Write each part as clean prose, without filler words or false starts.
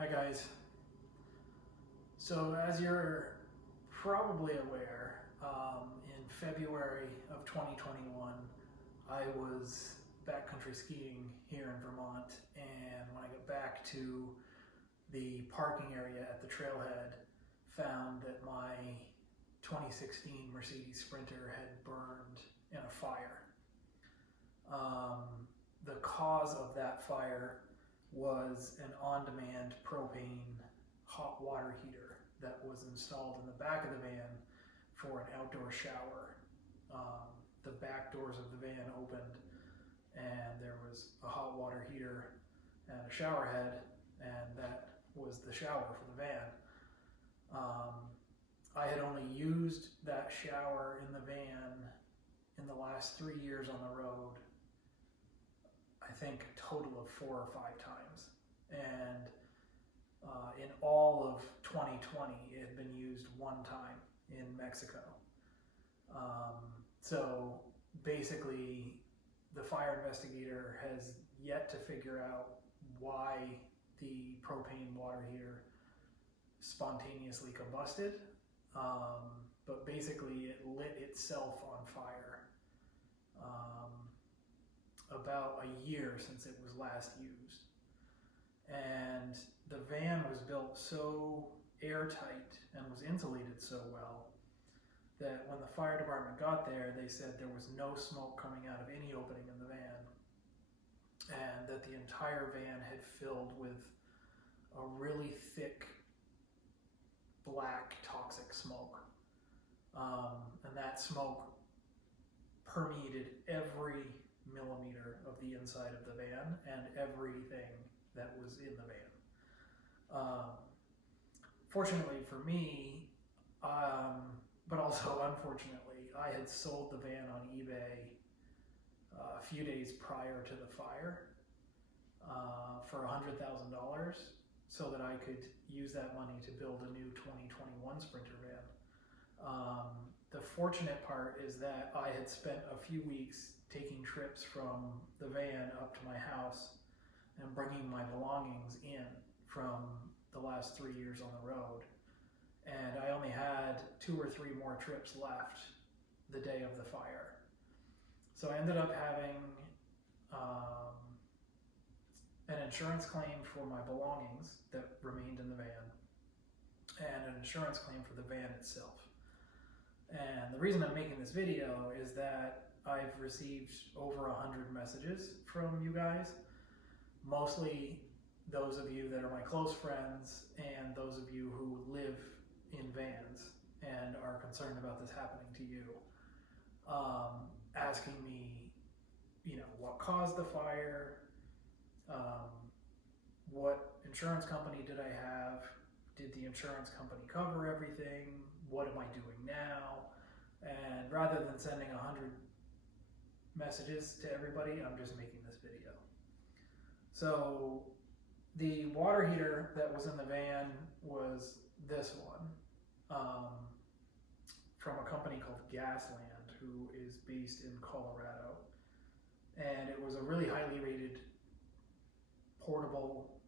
Hi guys. So as you're probably aware, in February of 2021, I was backcountry skiing here in Vermont, and when I got back to the parking area at the trailhead, found that my 2016 Mercedes Sprinter had burned in a fire. The cause of that fire was an on-demand propane hot water heater that was installed in the back of the van for an outdoor shower. The back doors of the van opened and there was a hot water heater and a shower head, and that was the shower for the van. I had only used that shower in the van in the last 3 years on the road, I think a total of 4 or 5 times. And in all of 2020, it had been used one time in Mexico. So basically, the fire investigator has yet to figure out why the propane water heater spontaneously combusted, but basically it lit itself on fire about a year since it was last used. And the van was built so airtight and was insulated so well that when the fire department got there, they said there was no smoke coming out of any opening in the van, and that the entire van had filled with a really thick black toxic smoke, and that smoke permeated every millimeter of the inside of the van and everything that was in the van. Fortunately for me, but also unfortunately, I had sold the van on eBay a few days prior to the fire for $100,000 so that I could use that money to build a new 2021 Sprinter van. The fortunate part is that I had spent a few weeks taking trips from the van up to my house and bringing my belongings in from the last 3 years on the road. And I only had 2 or 3 more trips left the day of the fire. So I ended up having an insurance claim for my belongings that remained in the van and an insurance claim for the van itself. And the reason I'm making this video is that I've received over 100 messages from you guys, mostly those of you that are my close friends and those of you who live in vans and are concerned about this happening to you, asking me, what caused the fire, what insurance company did I have, did the insurance company cover everything, what am I doing now? And rather than sending 100 messages to everybody, I'm just making this video. So the water heater that was in the van was this one, from a company called Gasland, who is based in Colorado. And it was a really highly rated portable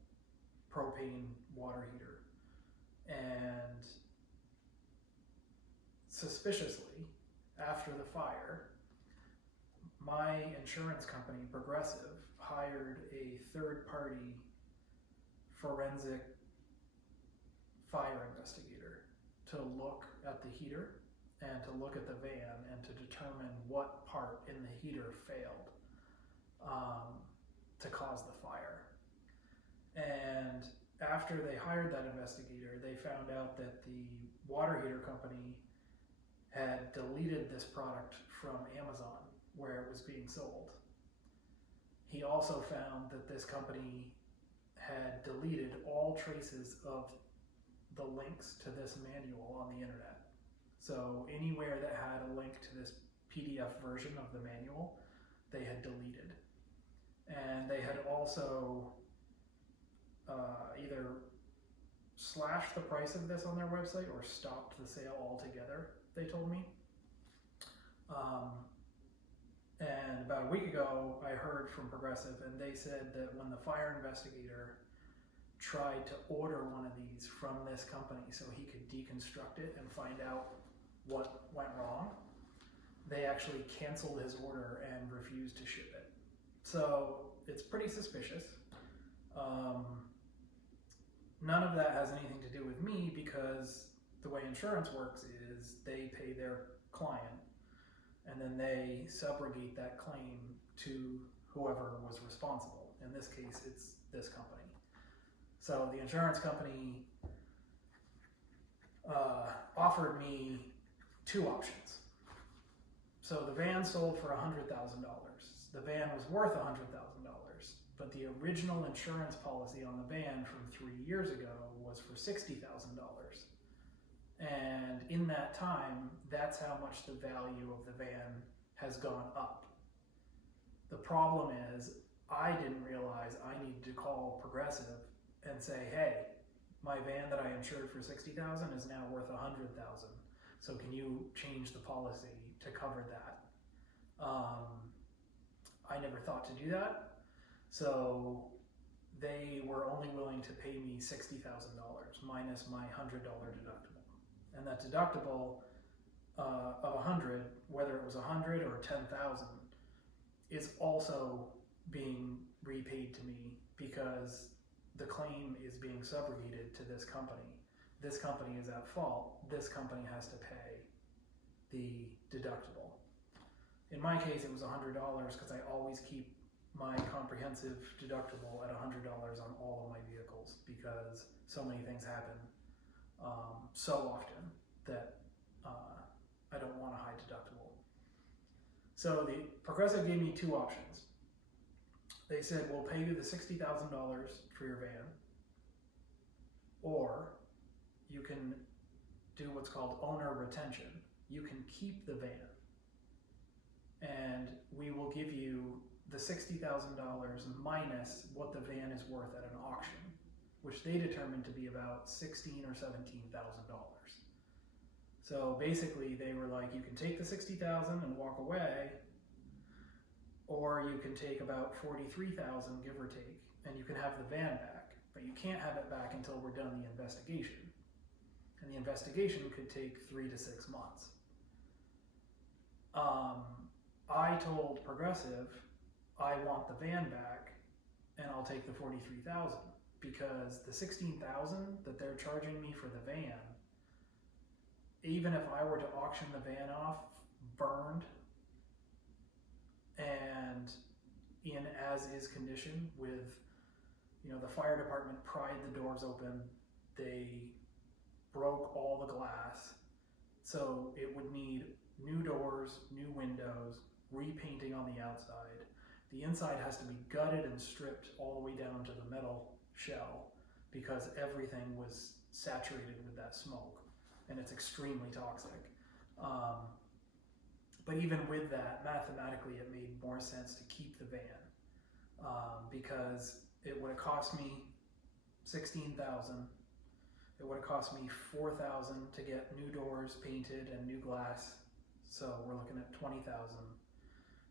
propane water heater. And suspiciously, after the fire, my insurance company, Progressive, hired a third-party forensic fire investigator to look at the heater and to look at the van and to determine what part in the heater failed to cause the fire. And after they hired that investigator, they found out that the water heater company had deleted this product from Amazon where it was being sold. He also found that this company had deleted all traces of the links to this manual on the internet. So anywhere that had a link to this PDF version of the manual, they had deleted. And they had also either slashed the price of this on their website or stopped the sale altogether, they told me. And about a week ago, I heard from Progressive, and they said that when the fire investigator tried to order one of these from this company so he could deconstruct it and find out what went wrong, they actually canceled his order and refused to ship it. So it's pretty suspicious. None of that has anything to do with me, because the way insurance works is they pay their client and then they subrogate that claim to whoever was responsible. In this case, it's this company. So the insurance company offered me two options. So the van sold for $100,000. The van was worth $100,000, but the original insurance policy on the van from 3 years ago was for $60,000. And in that time, that's how much the value of the van has gone up. The problem is, I didn't realize I needed to call Progressive and say, hey, my van that I insured for $60,000 is now worth $100,000. So can you change the policy to cover that? I never thought to do that. So they were only willing to pay me $60,000 minus my $100 deductible. And that deductible of 100, whether it was 100 or 10,000, is also being repaid to me because the claim is being subrogated to this company. This company is at fault. This company has to pay the deductible. In my case, it was $100 because I always keep my comprehensive deductible at $100 on all of my vehicles because so many things happen so often that I don't want a high deductible. So the Progressive gave me two options. They said, we'll pay you the $60,000 for your van, or you can do what's called owner retention. You can keep the van, and we will give you the $60,000 minus what the van is worth at an auction, which they determined to be about $16,000 or $17,000. So basically they were like, you can take the $60,000 and walk away, or you can take about $43,000, give or take, and you can have the van back, but you can't have it back until we're done the investigation. And the investigation could take 3 to 6 months. I told Progressive, I want the van back and I'll take the $43,000, because the $16,000 that they're charging me for the van, even if I were to auction the van off burned and in as is condition with, the fire department pried the doors open, they broke all the glass, so it would need new doors, new windows, repainting on the outside. The inside has to be gutted and stripped all the way down to the metal shell because everything was saturated with that smoke, and it's extremely toxic. But even with that, mathematically, it made more sense to keep the van because it would have cost me $16,000. It would have cost me $4,000 to get new doors painted and new glass, so we're looking at $20,000.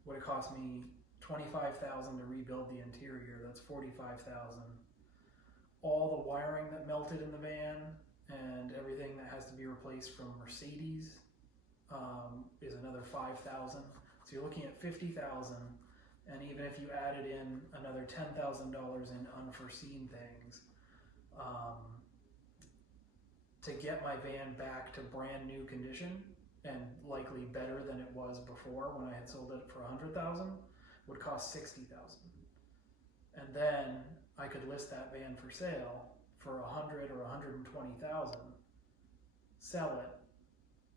Would have cost me $25,000 to rebuild the interior. That's $45,000. All the wiring that melted in the van and everything that has to be replaced from Mercedes is another $5,000. So you're looking at $50,000, and even if you added in another $10,000 in unforeseen things, to get my van back to brand new condition and likely better than it was before when I had sold it for $100,000 would cost $60,000. And then I could list that van for sale for $100,000 or $120,000, sell it,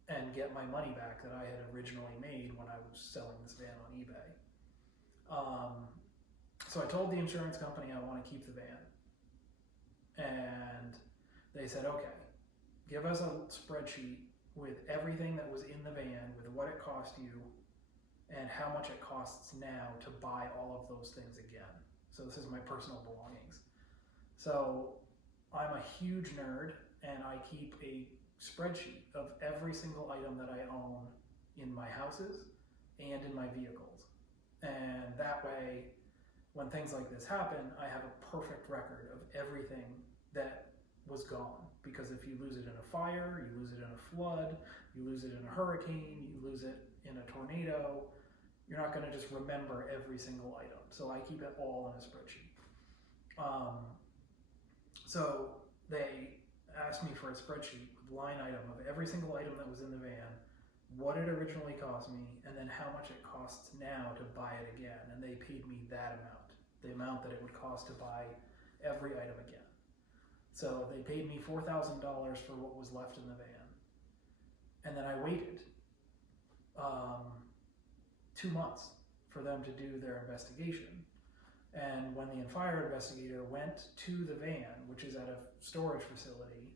and get my money back that I had originally made when I was selling this van on eBay. So I told the insurance company I want to keep the van, and they said, okay, give us a spreadsheet with everything that was in the van, with what it cost you and how much it costs now to buy all of those things again. So this is my personal belongings. So I'm a huge nerd, and I keep a spreadsheet of every single item that I own in my houses and in my vehicles. And that way when things like this happen, I have a perfect record of everything that was gone. Because if you lose it in a fire, you lose it in a flood, you lose it in a hurricane, you lose it in a tornado, you're not going to just remember every single item. So I keep it all in a spreadsheet. So they asked me for a spreadsheet with line item of every single item that was in the van, what it originally cost me, and then how much it costs now to buy it again. And they paid me that amount, the amount that it would cost to buy every item again. So they paid me $4,000 for what was left in the van. And then I waited 2 months for them to do their investigation. And when the fire investigator went to the van, which is at a storage facility,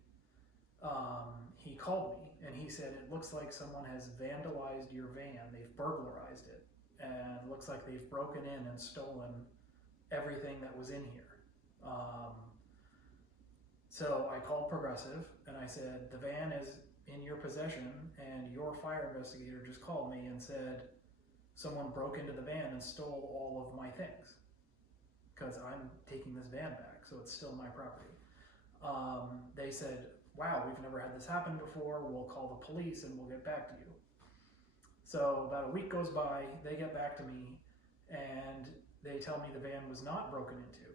he called me and he said, it looks like someone has vandalized your van. They've burglarized it. And it looks like they've broken in and stolen everything that was in here. So I called Progressive and I said, the van is in your possession, and your fire investigator just called me and said someone broke into the van and stole all of my things, because I'm taking this van back, so it's still my property. They said, wow, we've never had this happen before, we'll call the police and we'll get back to you. So about a week goes by, they get back to me and they tell me the van was not broken into.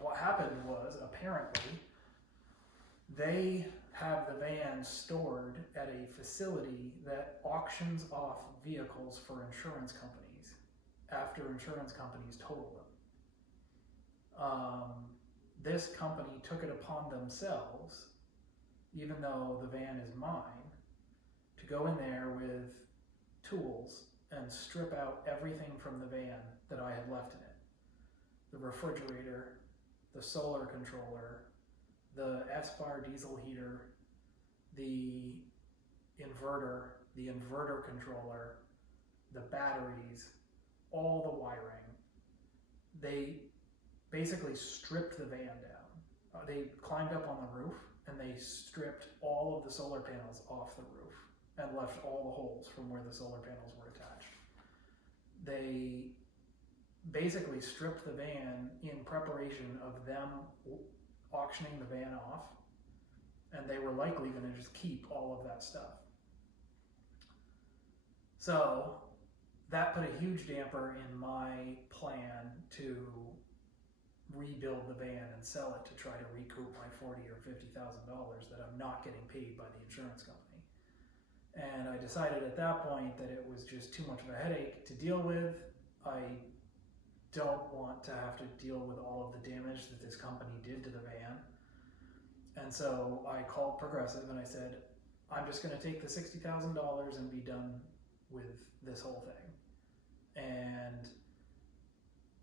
What happened was, apparently, they have the van stored at a facility that auctions off vehicles for insurance companies after insurance companies total them. This company took it upon themselves, even though the van is mine, to go in there with tools and strip out everything from the van that I had left in it. The refrigerator, the solar controller, the S-bar diesel heater, the inverter controller, the batteries, all the wiring. They basically stripped the van down. They climbed up on the roof and they stripped all of the solar panels off the roof and left all the holes from where the solar panels were attached. They basically stripped the van in preparation of them auctioning the van off, and they were likely going to just keep all of that stuff. So that put a huge damper in my plan to rebuild the van and sell it to try to recoup my $40,000 or $50,000 that I'm not getting paid by the insurance company. And I decided at that point that it was just too much of a headache to deal with. I don't want to have to deal with all of the damage that this company did to the van. And so I called Progressive and I said, I'm just going to take the $60,000 and be done with this whole thing. And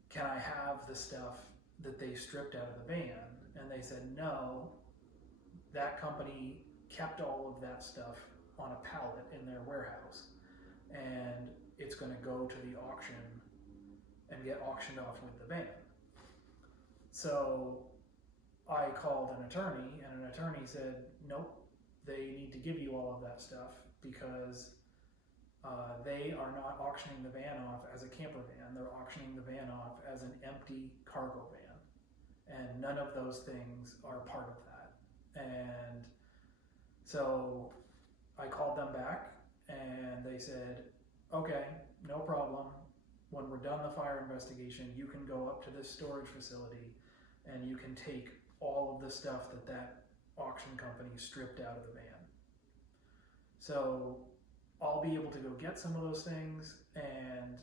can I have the stuff that they stripped out of the van? And they said, no, that company kept all of that stuff on a pallet in their warehouse, and it's going to go to the auction and get auctioned off with the van. So I called an attorney, and an attorney said, nope, they need to give you all of that stuff because they are not auctioning the van off as a camper van. They're auctioning the van off as an empty cargo van, and none of those things are part of that. And so I called them back and they said, okay, no problem. When we're done the fire investigation, you can go up to this storage facility and you can take all of the stuff that auction company stripped out of the van. So I'll be able to go get some of those things and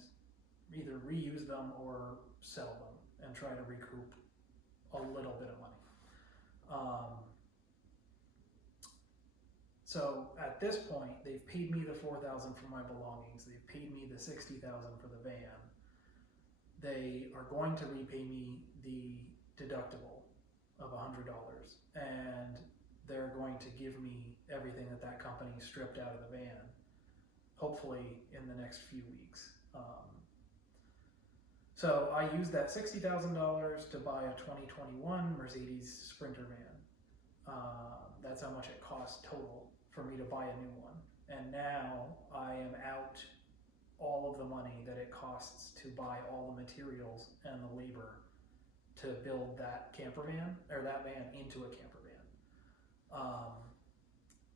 either reuse them or sell them and try to recoup a little bit of money. So at this point, they've paid me the $4,000 for my belongings. They've paid me the $60,000 for the van. They are going to repay me the deductible of $100, and they're going to give me everything that company stripped out of the van, hopefully in the next few weeks. So I used that $60,000 to buy a 2021 Mercedes Sprinter van. That's how much it cost total for me to buy a new one. And now I am out all of the money that it costs to buy all the materials and the labor to build that camper van, or that van into a camper van.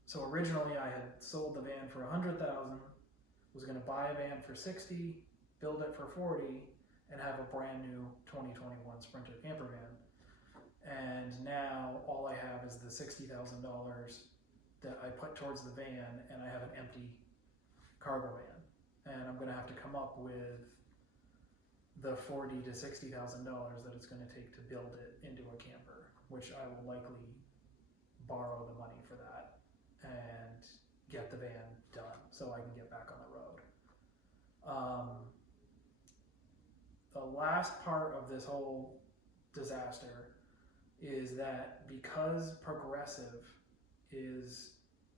So originally I had sold the van for $100,000, was going to buy a van for $60,000, build it for $40,000, and have a brand new 2021 Sprinter camper van. And now all I have is the $60,000 that I put towards the van, and I have an empty cargo van. And I'm going to have to come up with the $40,000 to $60,000 that it's going to take to build it into a camper, which I will likely borrow the money for that and get the van done so I can get back on the road. The last part of this whole disaster is that because Progressive is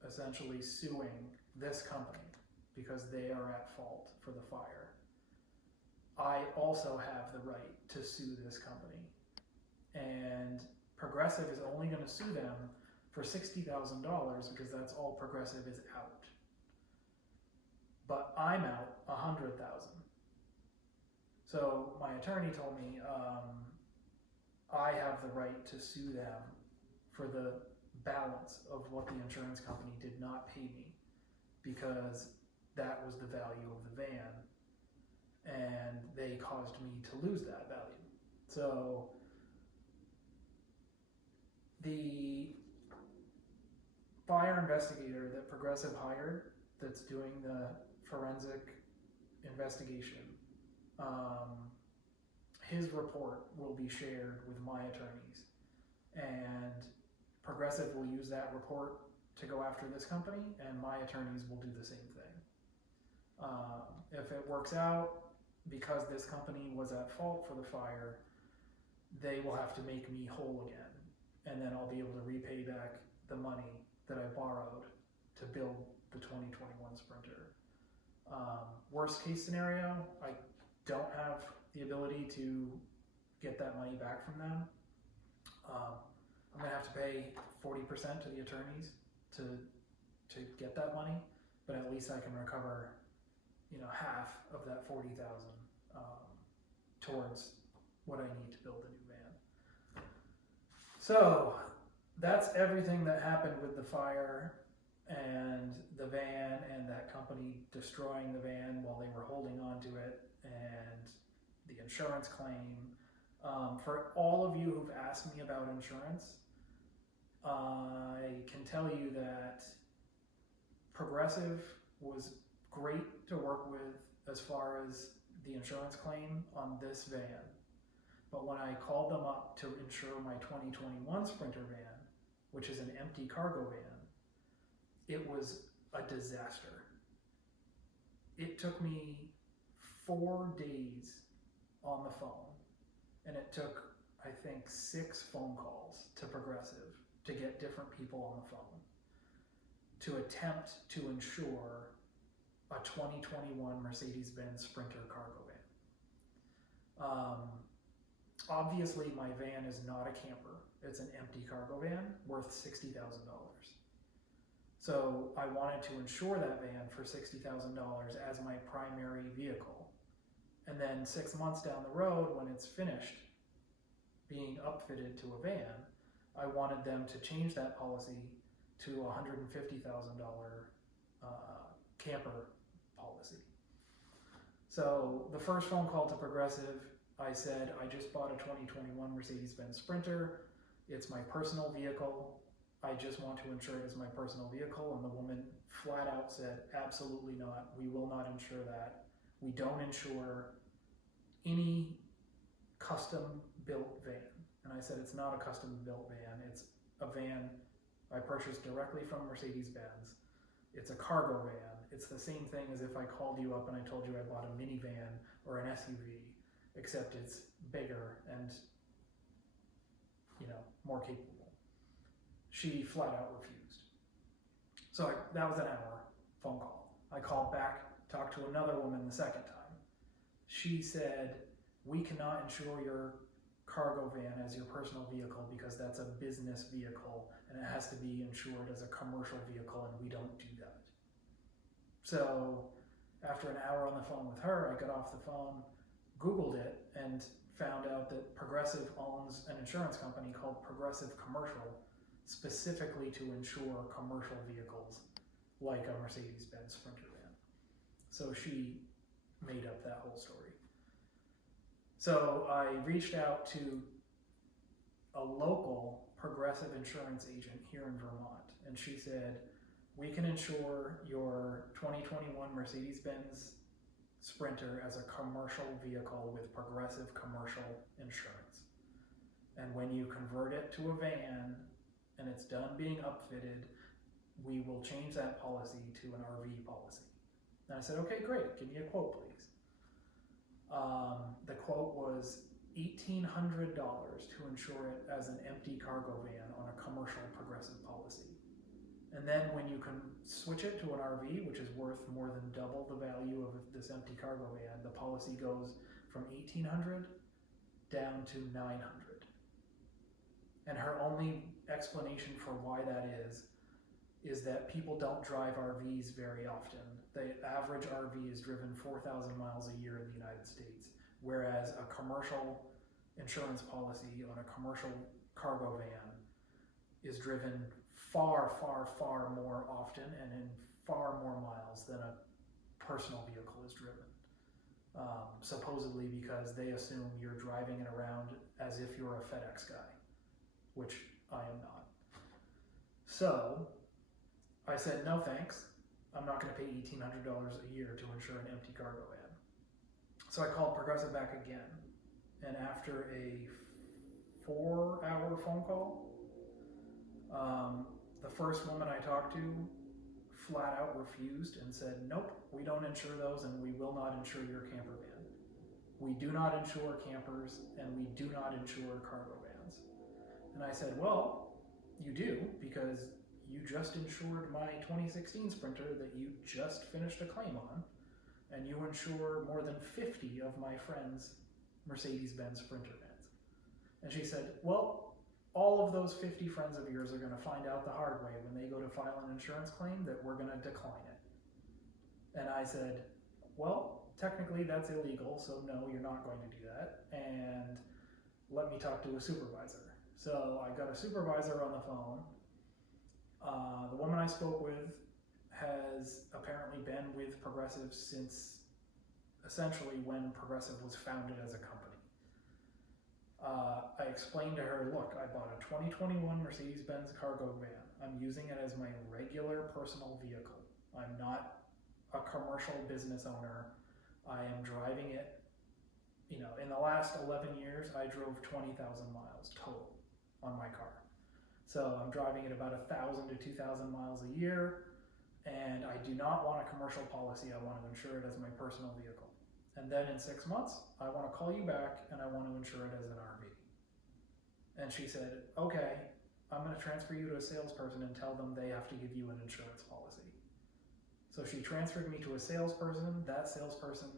essentially suing this company because they are at fault for the fire, I also have the right to sue this company. And Progressive is only going to sue them for $60,000 because that's all Progressive is out. But I'm out $100,000. So my attorney told me I have the right to sue them for the balance of what the insurance company did not pay me, because that was the value of the van, and they caused me to lose that value. So the fire investigator that Progressive hired that's doing the forensic investigation, his report will be shared with my attorneys, and Progressive will use that report to go after this company, and my attorneys will do the same thing. If it works out, because this company was at fault for the fire, they will have to make me whole again, and then I'll be able to repay back the money that I borrowed to build the 2021 Sprinter. Worst case scenario, I don't have the ability to get that money back from them. I'm gonna have to pay 40% to the attorneys to get that money, but at least I can recover, half of that $40,000 towards what I need to build a new van. So that's everything that happened with the fire and the van and that company destroying the van while they were holding on to it, and the insurance claim. For all of you who've asked me about insurance, I can tell you that Progressive was great to work with as far as the insurance claim on this van. But when I called them up to insure my 2021 Sprinter van, which is an empty cargo van, it was a disaster. It took me 4 days on the phone, and it took, I think, 6 phone calls to Progressive to get different people on the phone to attempt to insure a 2021 Mercedes-Benz Sprinter cargo van. Obviously, my van is not a camper. It's an empty cargo van worth $60,000. So I wanted to insure that van for $60,000 as my primary vehicle. And then 6 months down the road, when it's finished being upfitted to a van, I wanted them to change that policy to a $150,000 camper policy. So the first phone call to Progressive, I said, I just bought a 2021 Mercedes-Benz Sprinter. It's my personal vehicle. I just want to insure it as my personal vehicle. And the woman flat out said, absolutely not. We will not insure that. We don't insure any custom built van. And I said, it's not a custom built van. It's a van I purchased directly from Mercedes-Benz. It's a cargo van. It's the same thing as if I called you up and I told you I bought a minivan or an SUV, except it's bigger and, more capable. She flat out refused. So that was an hour phone call. I called back, talked to another woman the second time. She said, we cannot insure your cargo van as your personal vehicle because that's a business vehicle and it has to be insured as a commercial vehicle, and we don't do that. So After an hour on the phone with her, I got off the phone, Googled it, and found out that Progressive owns an insurance company called Progressive Commercial, specifically to insure commercial vehicles like a Mercedes-Benz Sprinter van. So she made up that whole story. So I reached out to a local Progressive insurance agent here in Vermont, and she said, we can insure your 2021 Mercedes-Benz Sprinter as a commercial vehicle with Progressive Commercial Insurance. And when you convert it to a van and it's done being upfitted, we will change that policy to an RV policy. And I said, okay, great, give me a quote, please. The quote was $1,800 to insure it as an empty cargo van on a commercial Progressive policy. And then when you can switch it to an RV, which is worth more than double the value of this empty cargo van, the policy goes from $1,800 down to $900. And her only explanation for why that is that people don't drive RVs very often. The average RV is driven 4,000 miles a year in the United States, whereas a commercial insurance policy on a commercial cargo van is driven far, far, far more often and in far more miles than a personal vehicle is driven. Supposedly because they assume you're driving it around as if you're a FedEx guy, which I am not. So I said, no thanks. I'm not going to pay $1,800 a year to insure an empty cargo van. So I called Progressive back again, and after a 4-hour phone call, the first woman I talked to flat out refused and said, nope, we don't insure those and we will not insure your camper van. We do not insure campers and we do not insure cargo vans. And I said, well, you do, because you just insured my 2016 Sprinter that you just finished a claim on, and you insure more than 50 of my friends' Mercedes-Benz Sprinter vans. And she said, well, all of those 50 friends of yours are going to find out the hard way when they go to file an insurance claim that we're going to decline it. And I said, well, technically that's illegal, so no, you're not going to do that, and let me talk to a supervisor. So I got a supervisor on the phone. The woman I spoke with has apparently been with Progressive since essentially when Progressive was founded as a company. I explained to her, look, I bought a 2021 Mercedes-Benz cargo van. I'm using it as my regular personal vehicle. I'm not a commercial business owner. I am driving it, in the last 11 years, I drove 20,000 miles total on my car. So I'm driving it about 1,000 to 2,000 miles a year, and I do not want a commercial policy. I want to insure it as my personal vehicle. And then in 6 months, I want to call you back and I want to insure it as an RV. And she said, okay, I'm going to transfer you to a salesperson and tell them they have to give you an insurance policy. So she transferred me to a salesperson. That salesperson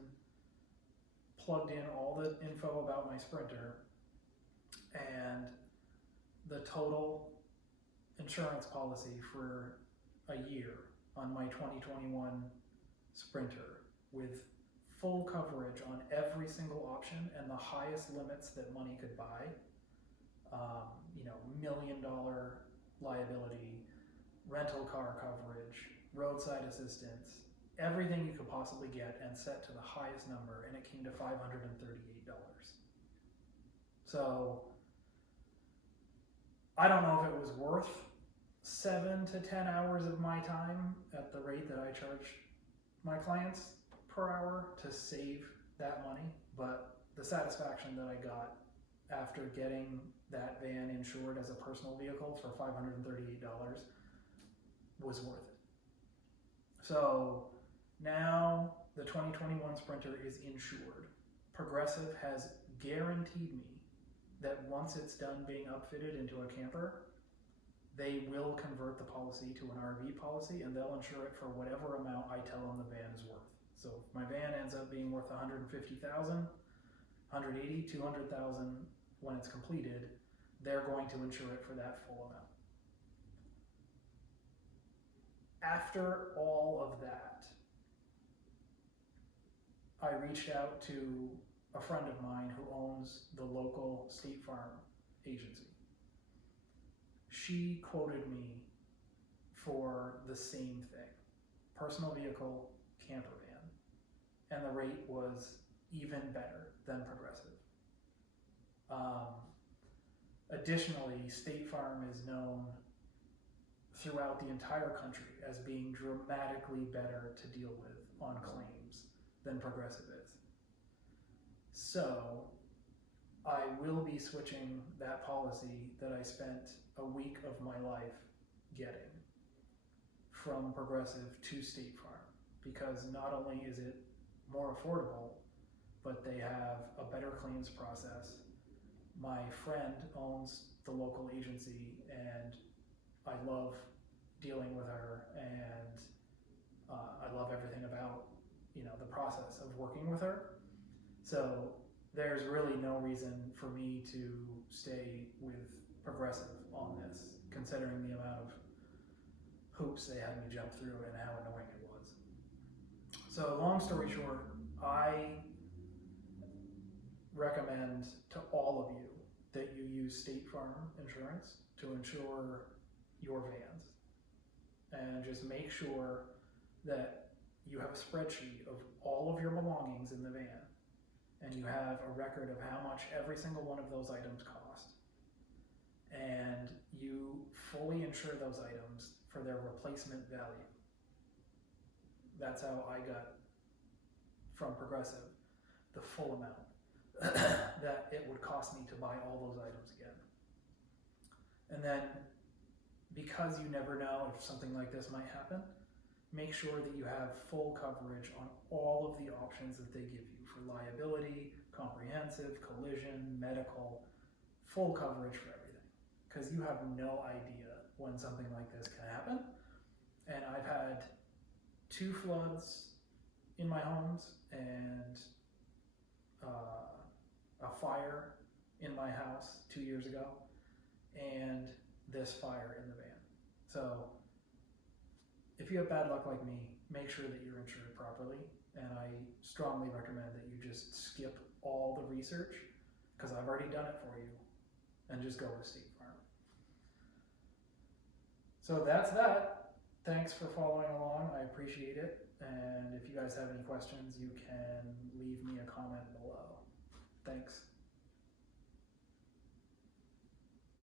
plugged in all the info about my Sprinter, and the total insurance policy for a year on my 2021 Sprinter with full coverage on every single option and the highest limits that money could buy, $1 million liability, rental car coverage, roadside assistance, everything you could possibly get, and set to the highest number, and it came to $538. So I don't know if it was worth 7 to 10 hours of my time at the rate that I charge my clients per hour to save that money, but the satisfaction that I got after getting that van insured as a personal vehicle for $538 was worth it. So now the 2021 Sprinter is insured. Progressive has guaranteed me that once it's done being upfitted into a camper, they will convert the policy to an RV policy, and they'll insure it for whatever amount I tell them the van is worth. So if my van ends up being worth $150,000, $180,000, $200,000 when it's completed, they're going to insure it for that full amount. After all of that, I reached out to a friend of mine who owns the local State Farm agency. She quoted me for the same thing, personal vehicle, camper van, and the rate was even better than Progressive. Additionally, State Farm is known throughout the entire country as being dramatically better to deal with on claims than Progressive is. So I will be switching that policy that I spent a week of my life getting from Progressive to State Farm, because not only is it more affordable, but they have a better claims process. My friend owns the local agency and I love dealing with her, and I love everything about, the process of working with her. So there's really no reason for me to stay with Progressive on this, considering the amount of hoops they had me jump through and how annoying it was. So long story short, I recommend to all of you that you use State Farm insurance to insure your vans, and just make sure that you have a spreadsheet of all of your belongings in the van, and you have a record of how much every single one of those items cost, and you fully insure those items for their replacement value. That's how I got from Progressive the full amount that it would cost me to buy all those items again. And then, because you never know if something like this might happen, make sure that you have full coverage on all of the options that they give you for liability, comprehensive, collision, medical, full coverage for everything. Because you have no idea when something like this can happen. And I've had 2 floods in my homes and a fire in my house 2 years ago, and this fire in the van. So if you have bad luck like me, make sure that you're insured properly, and I strongly recommend that you just skip all the research, because I've already done it for you, and just go with State Farm. So that's that. Thanks for following along. I appreciate it. And if you guys have any questions, you can leave me a comment below. Thanks.